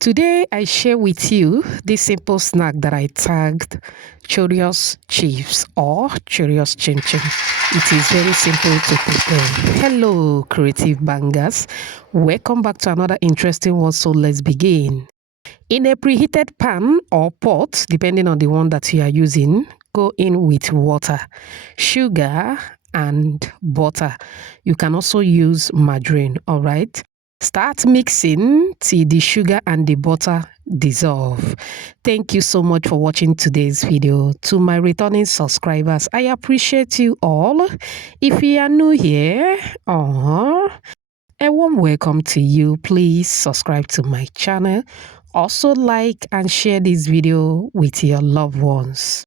Today, I share with you this simple snack that I tagged Churros chips or Churros chinchin. It is very simple to prepare. Hello, creative bangers. Welcome back to another interesting one. So let's begin. In a preheated pan or pot, depending on the one that you are using, go in with water, sugar, and butter. You can also use margarine, all right? Start mixing till the sugar and the butter dissolve. Thank you so much for watching today's video. To my returning subscribers, I appreciate you all. If you are new here, a warm welcome to you. Please subscribe to my channel. Also like and share this video with your loved ones.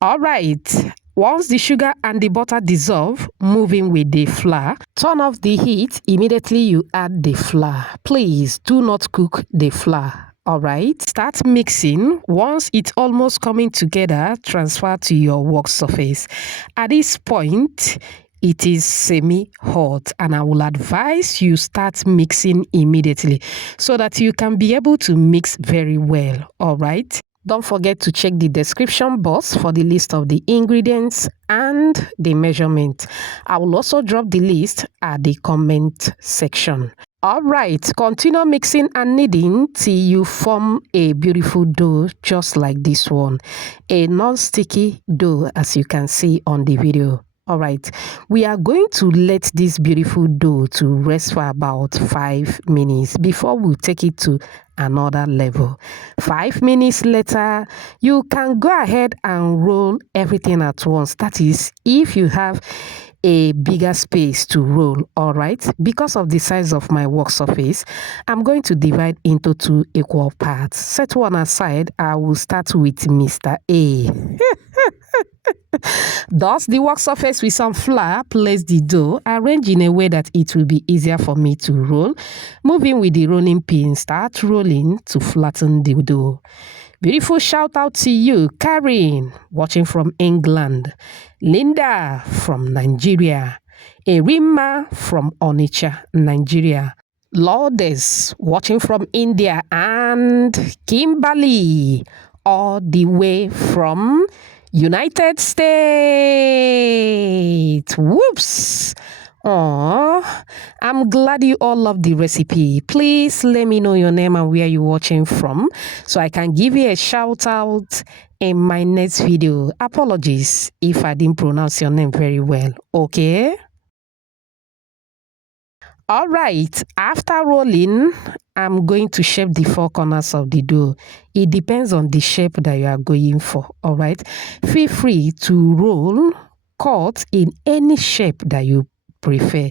All right. Once the sugar and the butter dissolve, move in with the flour. Turn off the heat. Immediately you add the flour. Please do not cook the flour. All right. Start mixing. Once it's almost coming together, transfer to your work surface. At this point, it is semi-hot and I will advise you start mixing immediately so that you can be able to mix very well. All right. Don't forget to check the description box for the list of the ingredients and the measurement. I will also drop the list at the comment section. All right, continue mixing and kneading till you form a beautiful dough just like this one. A non-sticky dough as you can see on the video. All right, we are going to let this beautiful dough to rest for about 5 minutes before we take it to another level. 5 minutes later, you can go ahead and roll everything at once. That is, if you have a bigger space to roll. All right, because of the size of my work surface, I'm going to divide into 2 equal parts. Set one aside. I will start with Mr. A. Dust the work surface with some flour, place the dough, arrange in a way that it will be easier for me to roll. Moving with the rolling pin, start rolling to flatten the dough. Beautiful shout out to you, Karen, watching from England, Linda from Nigeria, Erima from Onitsha, Nigeria, Lourdes watching from India, and Kimberly all the way from United States. Whoops. Oh, I'm glad you all love the recipe. Please let me know your name and where you're watching from so I can give you a shout out in my next video. Apologies if I didn't pronounce your name very well. Okay? All right, after rolling, I'm going to shape the 4 corners of the dough. It depends on the shape that you are going for, all right? Feel free to roll, cut in any shape that you prefer.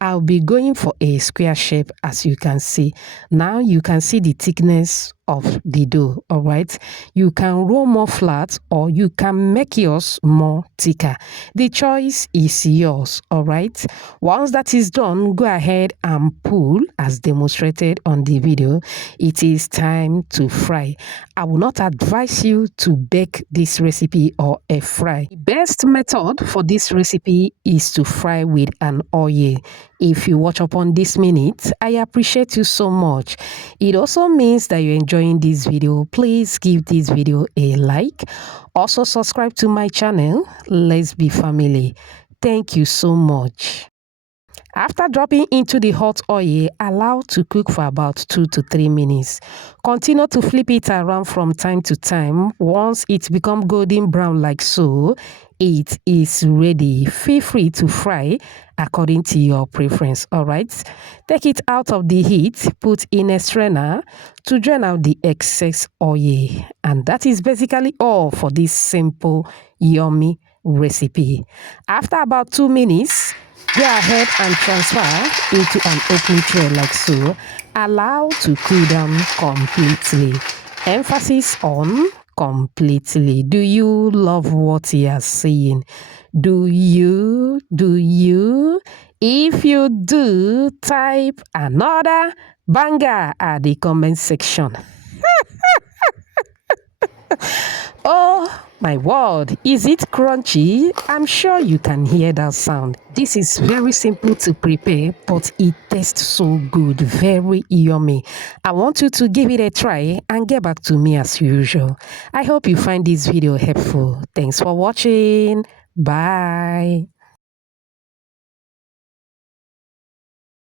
I'll be going for a square shape as you can see. Now you can see the thickness of the dough, all right? You can roll more flat or you can make yours more thicker. The choice is yours, all right? Once that is done, go ahead and pull as demonstrated on the video. It is time to fry. I will not advise you to bake this recipe or air fry. The best method for this recipe is to fry with an oil. If you watch upon this minute, I appreciate you so much. It also means that you're enjoying this video. Please give this video a like. Also subscribe to my channel. Let's be family. Thank you so much. After dropping into the hot oil, allow to cook for about 2 to 3 minutes. Continue to flip it around from time to time. Once it becomes golden brown like so, it is ready. Feel free to fry according to your preference, all right? Take it out of the heat, put in a strainer to drain out the excess oil. And that is basically all for this simple, yummy recipe. After about 2 minutes, go ahead and transfer into an open tray like so. Allow to cool down completely. Emphasis on completely. Do you love what you are seeing? Do you? If you do, type another banger at the comment section. Oh my word, is it crunchy? I'm sure you can hear that sound. This is very simple to prepare, but it tastes so good, very yummy. I want you to give it a try and get back to me as usual. I hope you find this video helpful. Thanks for watching. Bye.